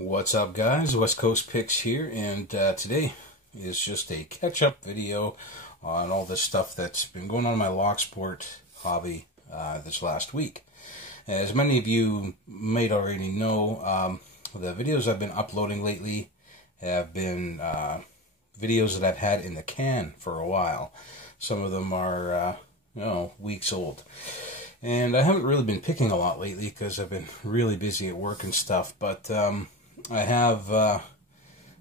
What's up, guys? West Coast Picks here, and today is just a catch-up video on all this stuff that's been going on in my lock sport hobby this last week. As many of you might already know, the videos I've been uploading lately have been videos that I've had in the can for a while. Some of them are, weeks old. And I haven't really been picking a lot lately because I've been really busy at work and stuff, but I have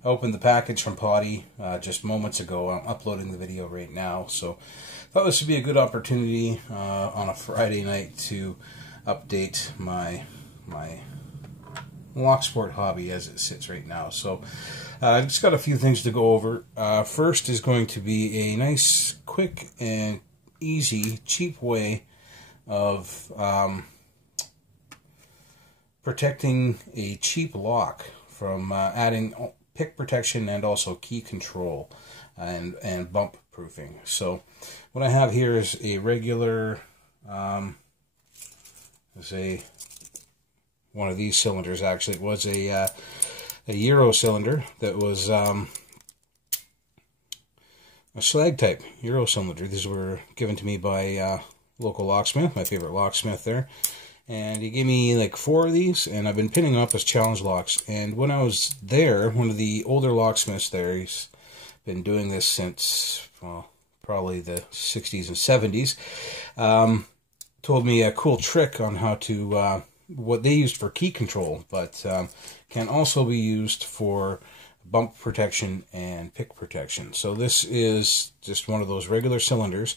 opened the package from Potty just moments ago. I'm uploading the video right now, so I thought this would be a good opportunity on a Friday night to update my lock sport hobby as it sits right now. So I just got a few things to go over. First is going to be a nice, quick, and easy, cheap way of protecting a cheap lock from adding pick protection and also key control and bump proofing. So what I have here is a regular, one of these cylinders. Actually, it was a Euro cylinder that was a slag type Euro cylinder. These were given to me by local locksmith, my favorite locksmith there. And he gave me like 4 of these, and I've been pinning them up as challenge locks. And when I was there, one of the older locksmiths there, he's been doing this since, well, probably the 60s and 70s, told me a cool trick on how to, what they used for key control, but can also be used for bump protection and pick protection. So this is just one of those regular cylinders,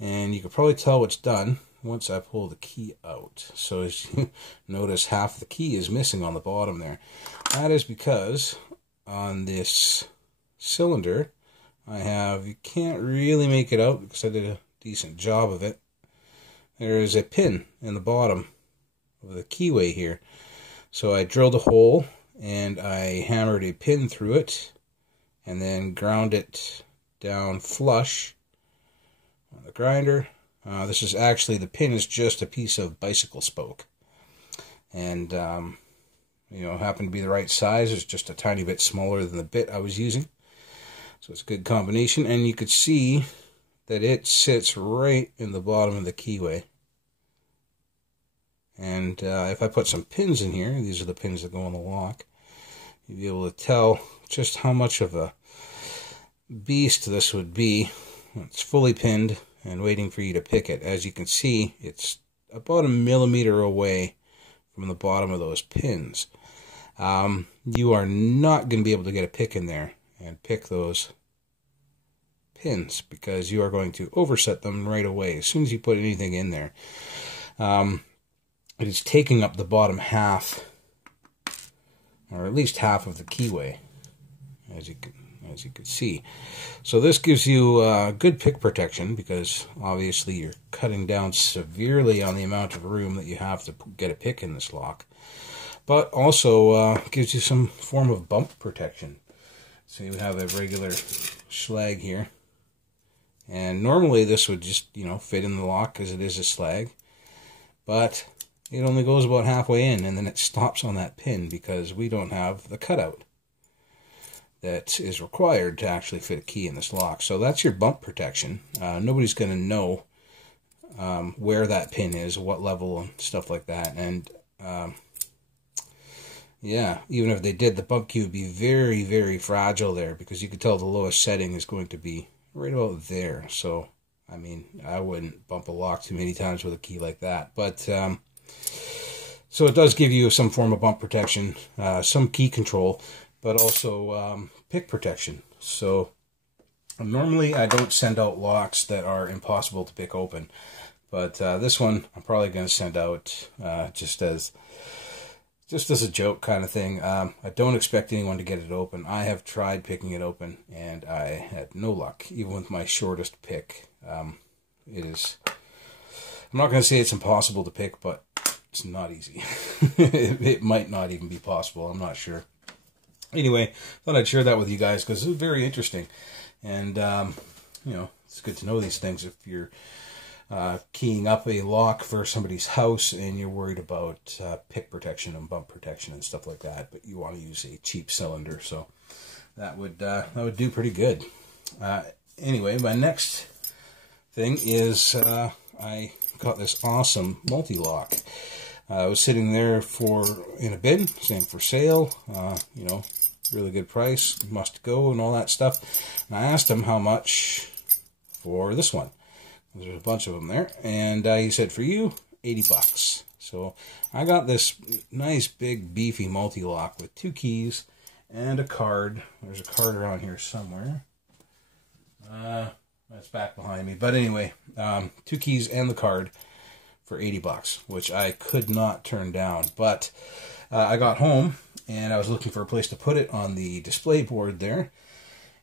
and you can probably tell what's done once I pull the key out. So as you notice, half the key is missing on the bottom there. That is because on this cylinder I have, you can't really make it out because I did a decent job of it, there is a pin in the bottom of the keyway here. So I drilled a hole and I hammered a pin through it and then ground it down flush on the grinder. This is actually, the pin is just a piece of bicycle spoke. And, happened to be the right size. It's just a tiny bit smaller than the bit I was using. So it's a good combination. And you could see that it sits right in the bottom of the keyway. And if I put some pins in here, these are the pins that go on the lock, you'll be able to tell just how much of a beast this would be. It's fully pinned and waiting for you to pick it. As you can see, it's about 1 millimeter away from the bottom of those pins. You are not going to be able to get a pick in there and pick those pins because you are going to overset them right away as soon as you put anything in there. It is taking up the bottom half, or at least half of the keyway, as you can see. So this gives you good pick protection because obviously you're cutting down severely on the amount of room that you have to get a pick in this lock, but also gives you some form of bump protection. So you have a regular slag here, and normally this would just fit in the lock because it is a slag, but it only goes about halfway in and then it stops on that pin because we don't have the cutout that is required to actually fit a key in this lock. So that's your bump protection. Nobody's going to know where that pin is, what level, and stuff like that. And yeah, even if they did, the bump key would be very, very fragile there because you could tell the lowest setting is going to be right about there. So, I mean, I wouldn't bump a lock too many times with a key like that. But so it does give you some form of bump protection, some key control, but also pick protection. So normally I don't send out locks that are impossible to pick open, but this one I'm probably going to send out just as a joke kind of thing. I don't expect anyone to get it open. I have tried picking it open and I had no luck, even with my shortest pick. It is, I'm not going to say it's impossible to pick, but it's not easy. It might not even be possible. I'm not sure. Anyway, thought I'd share that with you guys because it was very interesting. And, it's good to know these things if you're keying up a lock for somebody's house and you're worried about pick protection and bump protection and stuff like that, but you want to use a cheap cylinder, so that would do pretty good. Anyway, my next thing is I got this awesome Mul-t-lock. I was sitting there in a bin saying for sale, you know, really good price, must go and all that stuff. And I asked him how much for this one. There's a bunch of them there, and he said for you, 80 bucks. So I got this nice big beefy Mul-t-lock with 2 keys and a card. There's a card around here somewhere. That's back behind me. But anyway, 2 keys and the card for 80 bucks, which I could not turn down. But I got home and I was looking for a place to put it on the display board there.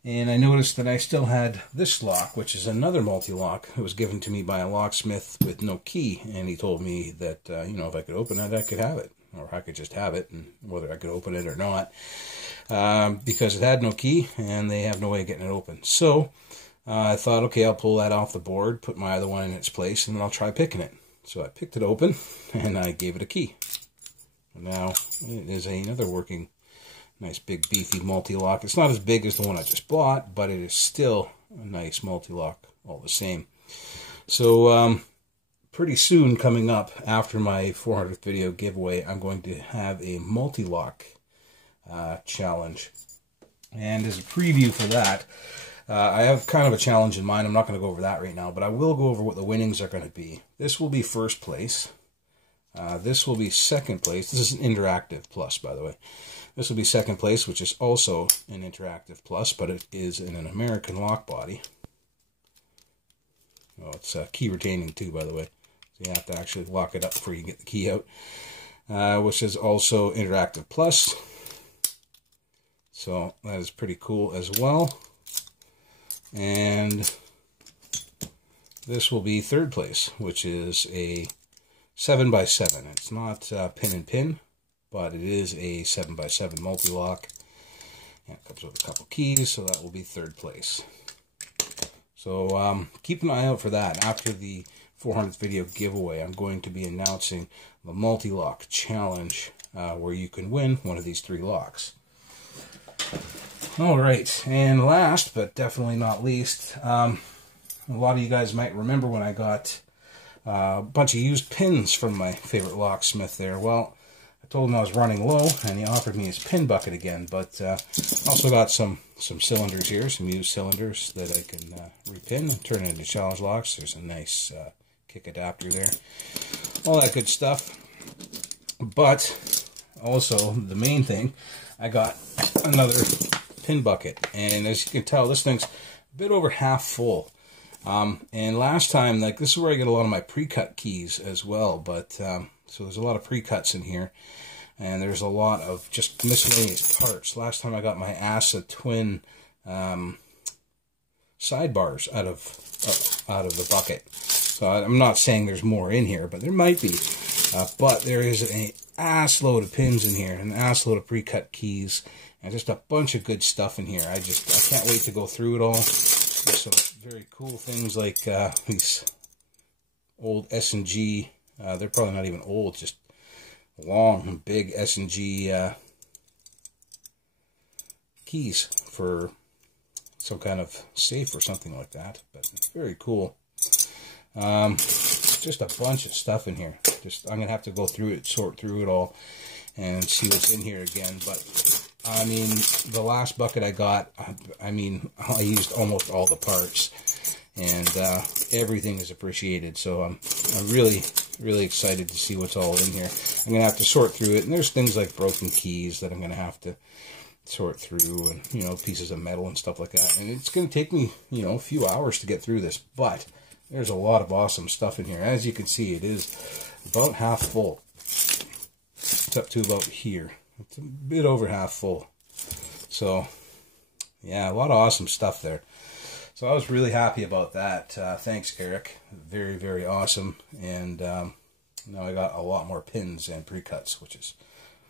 And I noticed that I still had this lock, which is another Mul-t-lock. It was given to me by a locksmith with no key. And he told me that, you know, if I could open it, I could have it. Or I could just have it, and whether I could open it or not. Because it had no key, and they have no way of getting it open. So I thought, okay, I'll pull that off the board, put my other one in its place, and then I'll try picking it. So I picked it open, and I gave it a key. Now, it is another working, nice big beefy Mul-t-lock. It's not as big as the one I just bought, but it is still a nice Mul-t-lock all the same. So, pretty soon coming up after my 400th video giveaway, I'm going to have a Mul-t-lock challenge. And as a preview for that, I have kind of a challenge in mind. I'm not going to go over that right now, but I will go over what the winnings are going to be. This will be first place. This will be second place. This is an interactive plus, by the way. This will be second place, which is also an interactive plus, but it is in an American lock body. Oh, it's key retaining too, by the way. So you have to actually lock it up before you get the key out. Which is also interactive plus. So that is pretty cool as well. And this will be third place, which is a 7x7. It's not pin and pin, but it is a 7x7 Mul-t-lock. And it comes with a couple keys, so that will be third place. So keep an eye out for that. After the 400th video giveaway, I'm going to be announcing the Mul-t-lock challenge, where you can win one of these 3 locks. Alright, and last, but definitely not least, a lot of you guys might remember when I got a bunch of used pins from my favorite locksmith there. Well, I told him I was running low, and he offered me his pin bucket again, but also got some cylinders here, some used cylinders that I can repin and turn into challenge locks. There's a nice kick adapter there. All that good stuff. But also, the main thing, I got another pin bucket, and as you can tell, this thing's a bit over half full. And last time, like, this is where I get a lot of my pre-cut keys as well, but so there's a lot of pre-cuts in here, and there's a lot of just miscellaneous parts. Last time I got my ASA twin sidebars out of the bucket. So I'm not saying there's more in here, but there might be. But there is an ass load of pins in here, an ass load of pre-cut keys, and just a bunch of good stuff in here. I can't wait to go through it all. There's some very cool things like these old S&G. They're probably not even old, just long, big S&G keys for some kind of safe or something like that. But very cool. Just a bunch of stuff in here. I'm gonna have to go through it, sort through it all, and see what's in here again. But I mean, the last bucket I got, I mean, I used almost all the parts, and everything is appreciated. So I'm really, really excited to see what's all in here. I'm gonna have to sort through it, and there's things like broken keys that I'm gonna have to sort through, and you know, pieces of metal and stuff like that. And it's gonna take me, you know, a few hours to get through this, but there's a lot of awesome stuff in here. As you can see, it is about half full. It's up to about here. It's a bit over half full. So, yeah, a lot of awesome stuff there. So I was really happy about that. Thanks, Eric. Very, very awesome. And now I got a lot more pins and pre-cuts, which is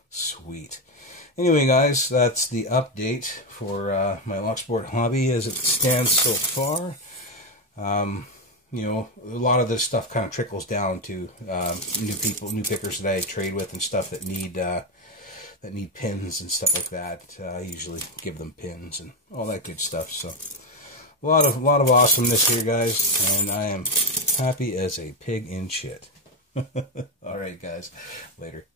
sweet. Anyway, guys, that's the update for my lock sport hobby as it stands so far. you know, a lot of this stuff kind of trickles down to new pickers that I trade with and stuff that need pins and stuff like that. I usually give them pins and all that good stuff. So a lot of awesomeness here, guys, and I am happy as a pig in shit. All right, guys, later.